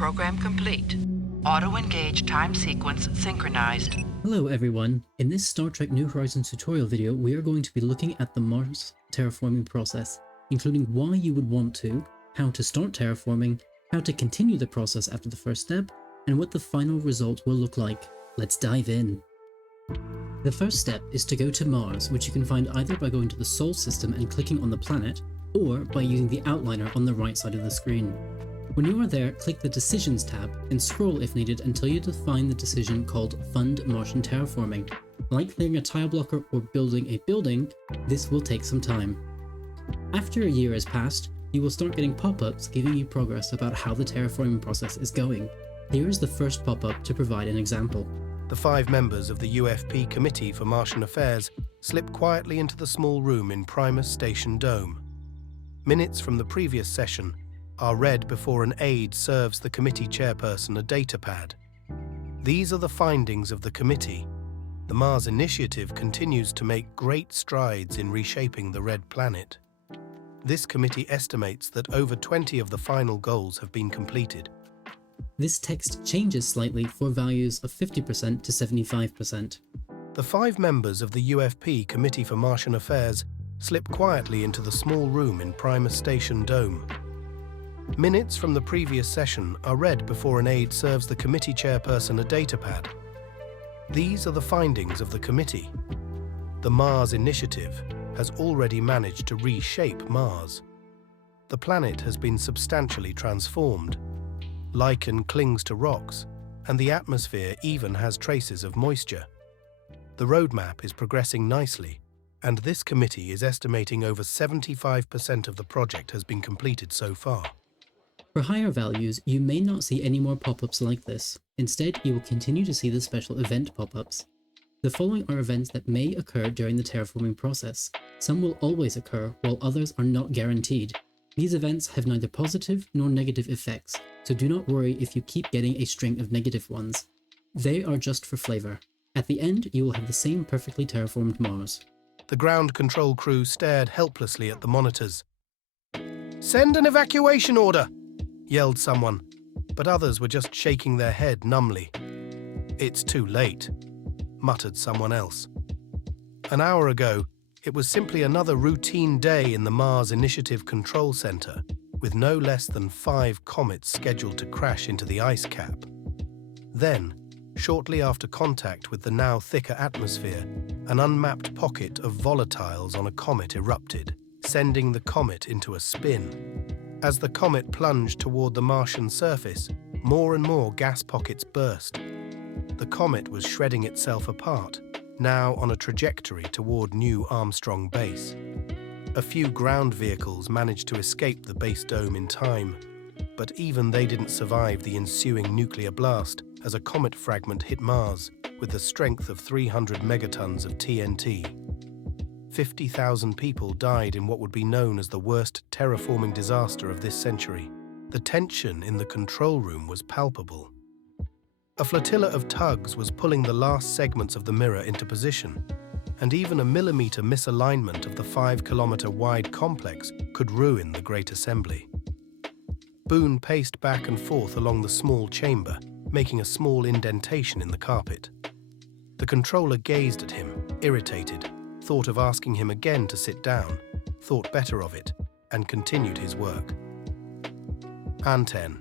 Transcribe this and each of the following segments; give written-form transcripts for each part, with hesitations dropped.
Program complete. Auto-engage time sequence synchronized. Hello everyone, in this Star Trek New Horizons tutorial video we are going to be looking at the Mars terraforming process, including why you would want to, how to start terraforming, how to continue the process after the first step, and what the final result will look like. Let's dive in. The first step is to go to Mars, which you can find either by going to the Sol system and clicking on the planet, or by using the outliner on the right side of the screen. When you are there, click the Decisions tab and scroll if needed until you define the decision called Fund Martian Terraforming. Like clearing a tile blocker or building a building, this will take some time. After a year has passed, you will start getting pop-ups giving you progress about how the terraforming process is going. Here is the first pop-up to provide an example. The 5 members of the UFP Committee for Martian Affairs slip quietly into the small room in Primus Station Dome. Minutes from the previous session are read before an aide serves the committee chairperson a datapad. These are the findings of the committee. The Mars Initiative continues to make great strides in reshaping the Red Planet. This committee estimates that over 20 of the final goals have been completed. This text changes slightly for values of 50% to 75%. The 5 members of the UFP Committee for Martian Affairs slip quietly into the small room in Primus Station Dome. Minutes from the previous session are read before an aide serves the committee chairperson a datapad. These are the findings of the committee. The Mars Initiative has already managed to reshape Mars. The planet has been substantially transformed. Lichen clings to rocks, and the atmosphere even has traces of moisture. The roadmap is progressing nicely, and this committee is estimating over 75% of the project has been completed so far. For higher values, you may not see any more pop-ups like this. Instead, you will continue to see the special event pop-ups. The following are events that may occur during the terraforming process. Some will always occur, while others are not guaranteed. These events have neither positive nor negative effects, so do not worry if you keep getting a string of negative ones. They are just for flavor. At the end, you will have the same perfectly terraformed Mars. The ground control crew stared helplessly at the monitors. "Send an evacuation order!" yelled someone, but others were just shaking their head numbly. "It's too late," muttered someone else. An hour ago, it was simply another routine day in the Mars Initiative Control Center, with no less than 5 comets scheduled to crash into the ice cap. Then, shortly after contact with the now thicker atmosphere, an unmapped pocket of volatiles on a comet erupted, sending the comet into a spin. As the comet plunged toward the Martian surface, more and more gas pockets burst. The comet was shredding itself apart, now on a trajectory toward New Armstrong Base. A few ground vehicles managed to escape the base dome in time, but even they didn't survive the ensuing nuclear blast as a comet fragment hit Mars with the strength of 300 megatons of TNT. 50,000 people died in what would be known as the worst terraforming disaster of this century. The tension in the control room was palpable. A flotilla of tugs was pulling the last segments of the mirror into position, and even a millimeter misalignment of the 5-kilometer-wide complex could ruin the Great Assembly. Boone paced back and forth along the small chamber, making a small indentation in the carpet. The controller gazed at him, irritated, thought of asking him again to sit down, thought better of it, and continued his work. Anten.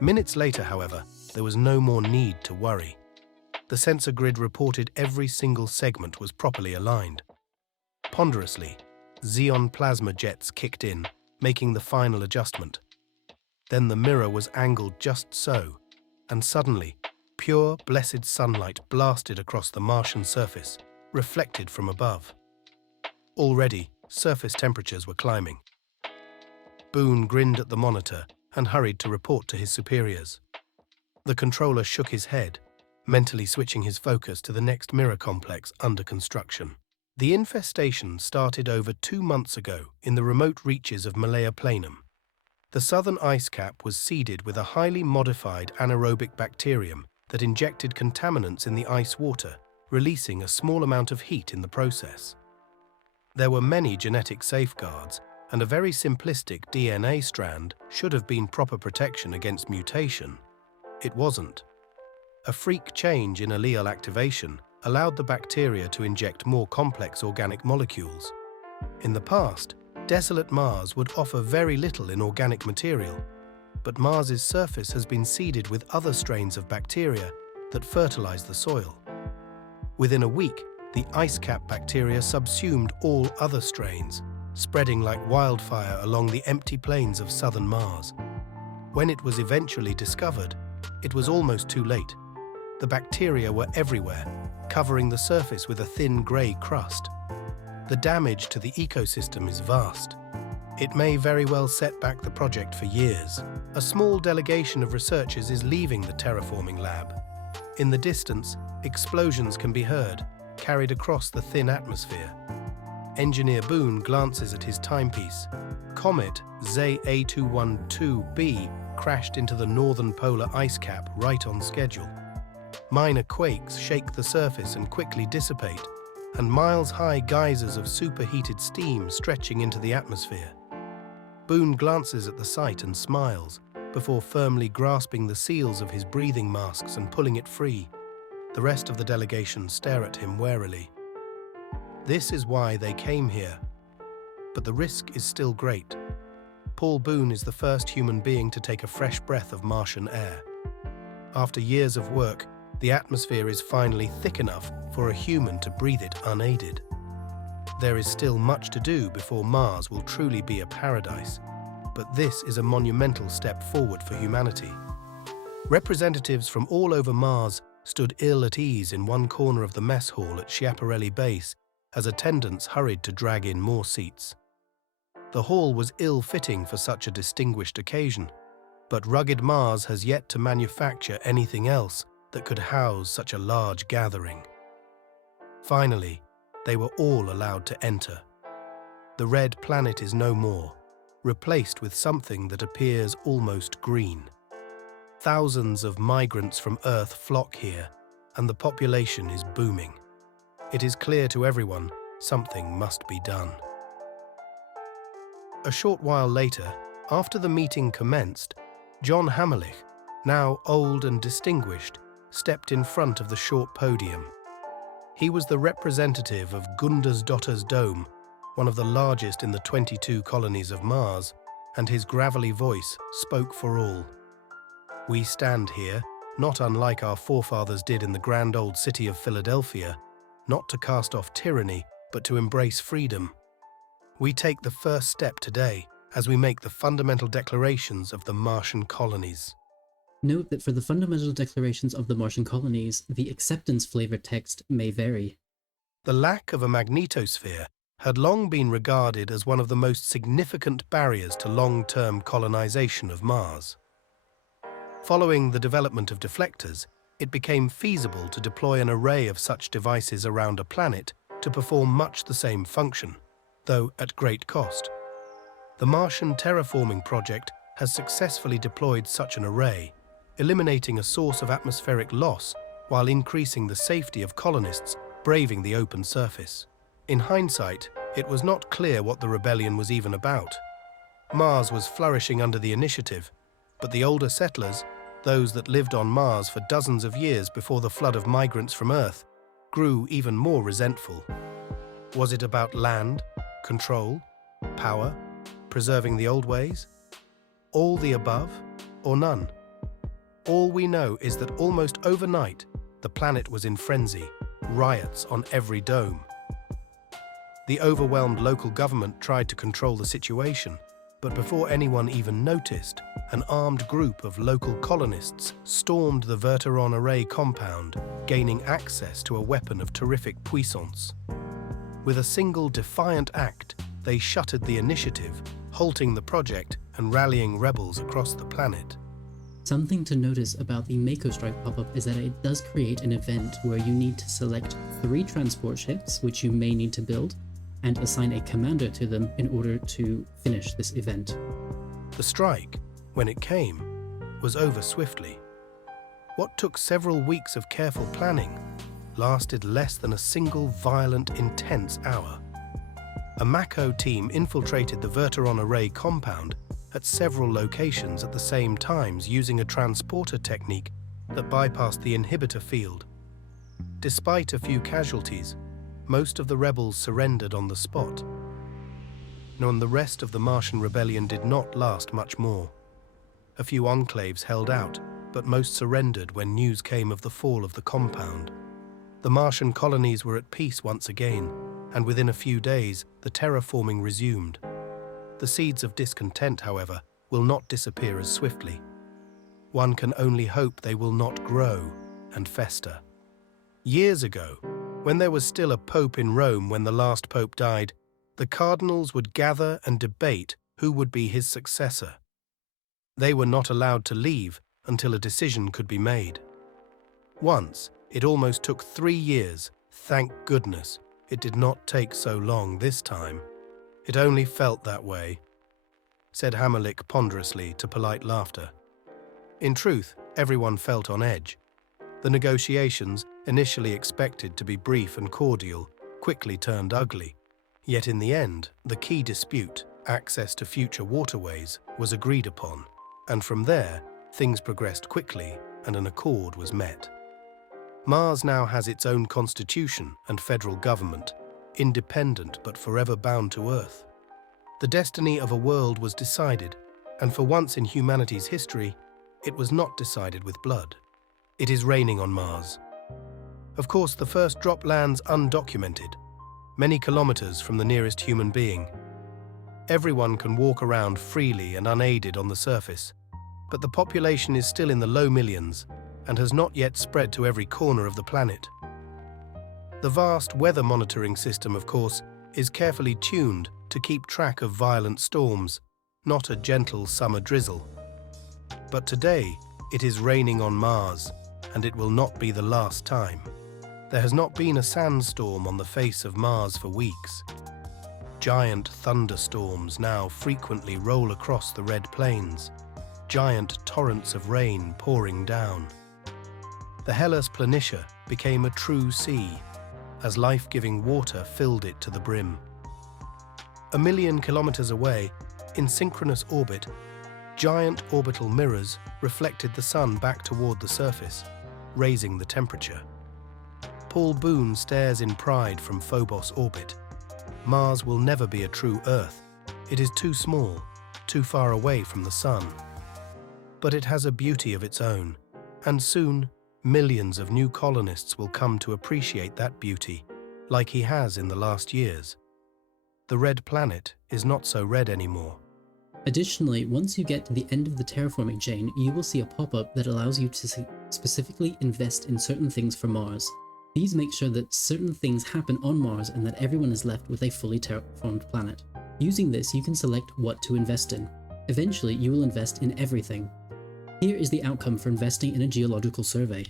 Minutes later, however, there was no more need to worry. The sensor grid reported every single segment was properly aligned. Ponderously, Xeon plasma jets kicked in, making the final adjustment. Then the mirror was angled just so, and suddenly, pure, blessed sunlight blasted across the Martian surface, reflected from above. Already, surface temperatures were climbing. Boone grinned at the monitor and hurried to report to his superiors. The controller shook his head, mentally switching his focus to the next mirror complex under construction. The infestation started over 2 months ago in the remote reaches of Malaya Planum. The southern ice cap was seeded with a highly modified anaerobic bacterium that injected contaminants in the ice water, releasing a small amount of heat in the process. There were many genetic safeguards, and a very simplistic DNA strand should have been proper protection against mutation. It wasn't. A freak change in allele activation allowed the bacteria to inject more complex organic molecules. In the past, desolate Mars would offer very little in organic material, but Mars's surface has been seeded with other strains of bacteria that fertilize the soil. Within a week, the ice cap bacteria subsumed all other strains, spreading like wildfire along the empty plains of southern Mars. When it was eventually discovered, it was almost too late. The bacteria were everywhere, covering the surface with a thin grey crust. The damage to the ecosystem is vast. It may very well set back the project for years. A small delegation of researchers is leaving the Terraforming Lab. In the distance, explosions can be heard, carried across the thin atmosphere. Engineer Boone glances at his timepiece. Comet ZA212b crashed into the northern polar ice cap right on schedule. Minor quakes shake the surface and quickly dissipate, and miles-high geysers of superheated steam stretching into the atmosphere. Boone glances at the site and smiles, before firmly grasping the seals of his breathing masks and pulling it free. The rest of the delegation stare at him warily. This is why they came here. But the risk is still great. Paul Boone is the first human being to take a fresh breath of Martian air. After years of work, the atmosphere is finally thick enough for a human to breathe it unaided. There is still much to do before Mars will truly be a paradise, but this is a monumental step forward for humanity. Representatives from all over Mars stood ill at ease in one corner of the mess hall at Schiaparelli Base as attendants hurried to drag in more seats. The hall was ill-fitting for such a distinguished occasion, but rugged Mars has yet to manufacture anything else that could house such a large gathering. Finally, they were all allowed to enter. The red planet is no more, replaced with something that appears almost green. Thousands of migrants from Earth flock here, and the population is booming. It is clear to everyone something must be done. A short while later, after the meeting commenced, John Hammerlich, now old and distinguished, stepped in front of the short podium. He was the representative of Gundersdotter's Dome, one of the largest in the 22 colonies of Mars, and his gravelly voice spoke for all. We stand here, not unlike our forefathers did in the grand old city of Philadelphia, not to cast off tyranny, but to embrace freedom. We take the first step today as we make the fundamental declarations of the Martian colonies. Note that for the fundamental declarations of the Martian colonies, the acceptance-flavored text may vary. The lack of a magnetosphere had long been regarded as one of the most significant barriers to long-term colonization of Mars. Following the development of deflectors, it became feasible to deploy an array of such devices around a planet to perform much the same function, though at great cost. The Martian terraforming project has successfully deployed such an array, eliminating a source of atmospheric loss while increasing the safety of colonists braving the open surface. In hindsight, it was not clear what the rebellion was even about. Mars was flourishing under the initiative, but the older settlers, those that lived on Mars for dozens of years before the flood of migrants from Earth, grew even more resentful. Was it about land, control, power, preserving the old ways? All the above, or none? All we know is that almost overnight, the planet was in frenzy, riots on every dome. The overwhelmed local government tried to control the situation, but before anyone even noticed, an armed group of local colonists stormed the Verteron Array compound, gaining access to a weapon of terrific puissance. With a single defiant act, they shuttered the initiative, halting the project and rallying rebels across the planet. Something to notice about the MACO Strike pop-up is that it does create an event where you need to select 3 transport ships, which you may need to build, and assign a commander to them in order to finish this event. The strike, when it came, was over swiftly. What took several weeks of careful planning lasted less than a single violent, intense hour. a MACO team infiltrated the Verteron Array compound at several locations at the same times using a transporter technique that bypassed the inhibitor field. Despite a few casualties, most of the rebels surrendered on the spot. And the rest of the Martian Rebellion did not last much more. A few enclaves held out, but most surrendered when news came of the fall of the compound. The Martian colonies were at peace once again, and within a few days, the terraforming resumed. The seeds of discontent, however, will not disappear as swiftly. One can only hope they will not grow and fester. Years ago, when there was still a pope in Rome when the last pope died, the cardinals would gather and debate who would be his successor. They were not allowed to leave until a decision could be made. Once, it almost took 3 years. Thank goodness, it did not take so long this time. It only felt that way, said Hamerlich ponderously to polite laughter. In truth, everyone felt on edge. The negotiations, initially expected to be brief and cordial, quickly turned ugly. Yet in the end, the key dispute, access to future waterways, was agreed upon, and from there, things progressed quickly and an accord was met. Mars now has its own constitution and federal government, independent but forever bound to Earth. The destiny of a world was decided, and for once in humanity's history, it was not decided with blood. It is raining on Mars. Of course, the first drop lands undocumented, many kilometers from the nearest human being. Everyone can walk around freely and unaided on the surface, but the population is still in the low millions and has not yet spread to every corner of the planet. The vast weather monitoring system, of course, is carefully tuned to keep track of violent storms, not a gentle summer drizzle. But today, it is raining on Mars, and it will not be the last time. There has not been a sandstorm on the face of Mars for weeks. Giant thunderstorms now frequently roll across the red plains, giant torrents of rain pouring down. The Hellas Planitia became a true sea, as life-giving water filled it to the brim. 1 million kilometers away, in synchronous orbit, giant orbital mirrors reflected the sun back toward the surface, raising the temperature. Paul Boone stares in pride from Phobos orbit. Mars will never be a true Earth. It is too small, too far away from the sun. But it has a beauty of its own, and soon, millions of new colonists will come to appreciate that beauty, like he has in the last years. The red planet is not so red anymore. Additionally, once you get to the end of the terraforming chain, you will see a pop-up that allows you to specifically invest in certain things for Mars. These make sure that certain things happen on Mars and that everyone is left with a fully terraformed planet. Using this, you can select what to invest in. Eventually, you will invest in everything. Here is the outcome for investing in a geological survey.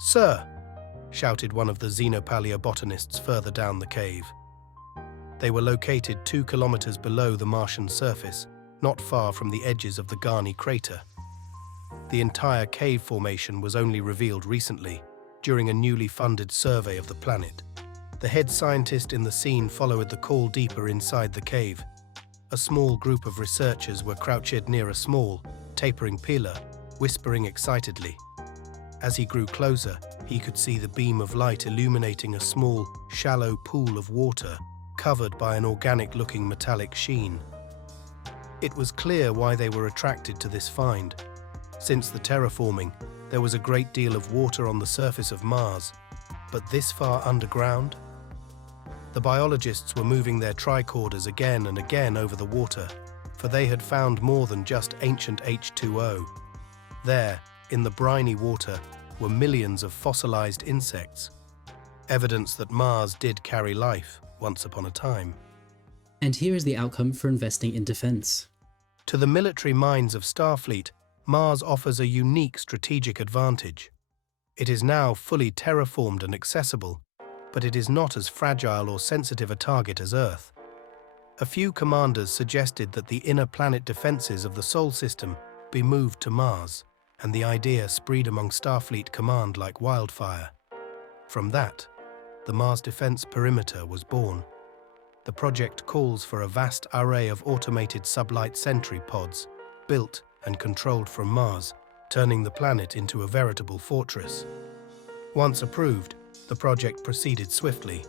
"Sir," shouted one of the Xenopaleobotanists further down the cave. They were located 2 kilometers below the Martian surface, not far from the edges of the Garni crater. The entire cave formation was only revealed recently, during a newly funded survey of the planet. The head scientist in the scene followed the call deeper inside the cave. A small group of researchers were crouched near a small, tapering pillar, whispering excitedly. As he grew closer, he could see the beam of light illuminating a small, shallow pool of water covered by an organic-looking metallic sheen. It was clear why they were attracted to this find. Since the terraforming, there was a great deal of water on the surface of Mars, but this far underground? The biologists were moving their tricorders again and again over the water, for they had found more than just ancient H2O. There, in the briny water, were millions of fossilized insects, evidence that Mars did carry life once upon a time. And here is the outcome for investing in defense. To the military minds of Starfleet, Mars offers a unique strategic advantage. It is now fully terraformed and accessible, but it is not as fragile or sensitive a target as Earth. A few commanders suggested that the inner planet defenses of the Sol system be moved to Mars, and the idea spread among Starfleet command like wildfire. From that, the Mars defense perimeter was born. the project calls for a vast array of automated sublight sentry pods, built and controlled from Mars, turning the planet into a veritable fortress. Once approved, the project proceeded swiftly.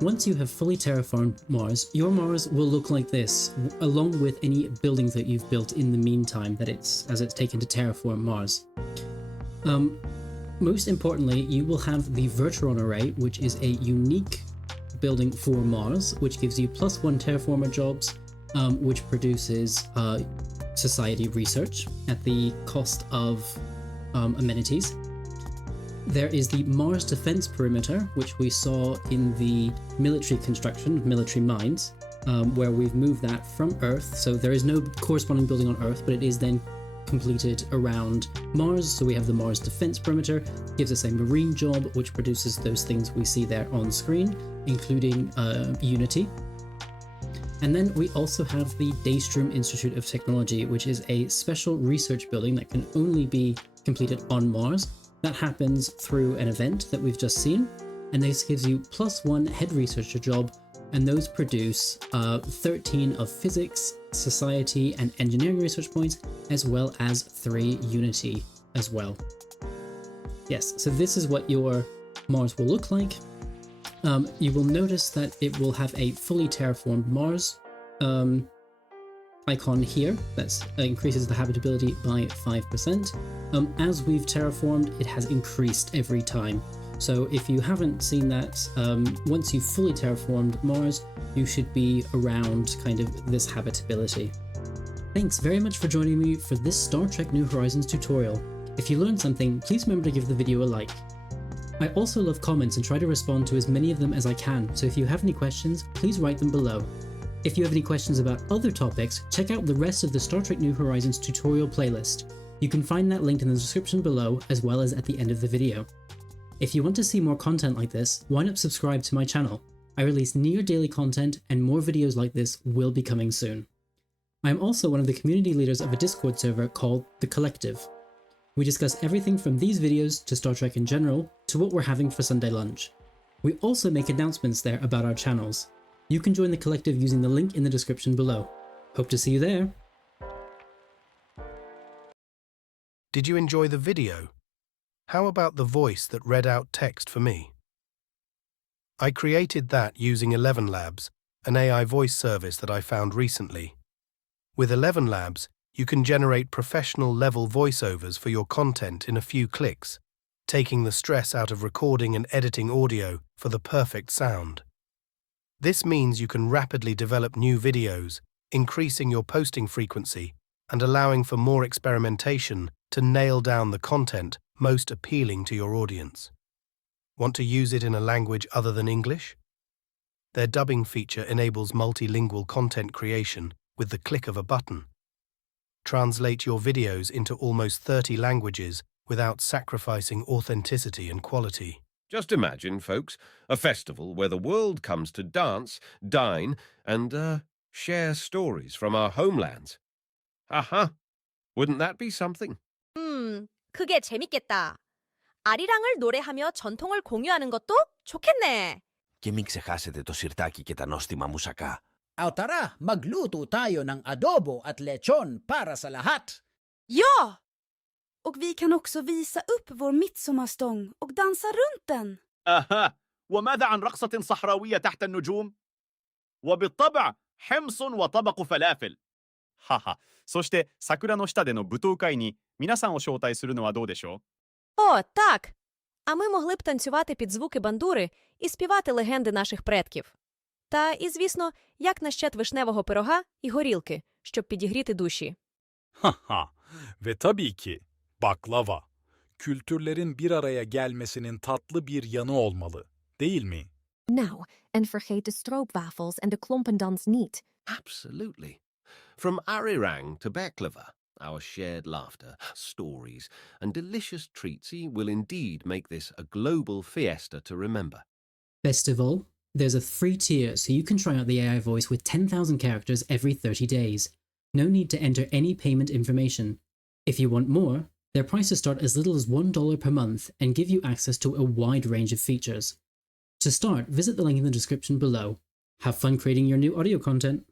Once you have fully terraformed Mars, your Mars will look like this, along with any buildings that you've built in the meantime as it's taken to terraform Mars. Most importantly, you will have the Verteron array, which is a unique building for Mars, which gives you +1 terraformer jobs, which produces society research at the cost of amenities. There is the Mars Defense Perimeter, which we saw in the military construction of military mines, where we've moved that from Earth. So there is no corresponding building on Earth, but it is then completed around Mars. So we have the Mars Defense Perimeter, gives us a marine job, which produces those things we see there on screen, including Unity. And then we also have the Daystrom Institute of Technology, which is a special research building that can only be completed on Mars. That happens through an event that we've just seen, and this gives you +1 head researcher job, and those produce 13 of physics, society, and engineering research points, as well as 3 Unity as well. Yes, so this is what your Mars will look like. You will notice that it will have a fully terraformed Mars icon here that increases the habitability by 5%. As we've terraformed, it has increased every time. So if you haven't seen that, once you've fully terraformed Mars, you should be around kind of this habitability. Thanks very much for joining me for this Star Trek New Horizons tutorial. If you learned something, please remember to give the video a like. I also love comments and try to respond to as many of them as I can, so if you have any questions, please write them below. If you have any questions about other topics, check out the rest of the Star Trek New Horizons tutorial playlist. You can find that linked in the description below, as well as at the end of the video. If you want to see more content like this, why not subscribe to my channel? I release near daily content, and more videos like this will be coming soon. I am also one of the community leaders of a Discord server called The Collective. We discuss everything from these videos to Star Trek in general, to what we're having for Sunday lunch. We also make announcements there about our channels. You can join the collective using the link in the description below. Hope to see you there. Did you enjoy the video? How about the voice that read out text for me? I created that using ElevenLabs, an AI voice service that I found recently. With ElevenLabs, you can generate professional-level voiceovers for your content in a few clicks, taking the stress out of recording and editing audio for the perfect sound. This means you can rapidly develop new videos, increasing your posting frequency and allowing for more experimentation to nail down the content most appealing to your audience. Want to use it in a language other than English? Their dubbing feature enables multilingual content creation with the click of a button. Translate your videos into almost 30 languages without sacrificing authenticity and quality. Just imagine, folks, a festival where the world comes to dance, dine, and share stories from our homelands. Aha! Wouldn't that be something? 그게 재밌겠다. 아리랑을 노래하며 전통을 공유하는 것도 좋겠네. Και μην ξεχάσετε το σιρτάκι και τα νόστιμα μουσακά. Tara, magluto tayo ng adobo at lechon para sa lahat. Ja! Och vi kan också visa upp vår midsommarstång och dansa runt den. آها، وماذا عن رقصة صحراوية تحت النجوم؟ وبالطبع حمص وطبق فلافل. はは、そして桜の下での舞踏会に皆さんを招待するのはどうでしょう? О, так! А ми могли б танцювати під звуки бандури і співати легенди наших предків. Та, і звісно, як на щет вишневого пирога і горілки, щоб підігріти душі. Haha, ve tabii ki baklava. Kültürlerin bir araya gelmesinin tatlı bir yanı olmalı, değil mi? Nou, en vergeet de stroopwafels en de klompendans niet. Absolutely. From arirang to baklava, our shared laughter, stories, and delicious treats will indeed make this a global fiesta to remember. Best of all, there's a free tier so you can try out the AI voice with 10,000 characters every 30 days. No need to enter any payment information. If you want more, their prices start as little as $1 per month and give you access to a wide range of features. To start, visit the link in the description below. Have fun creating your new audio content.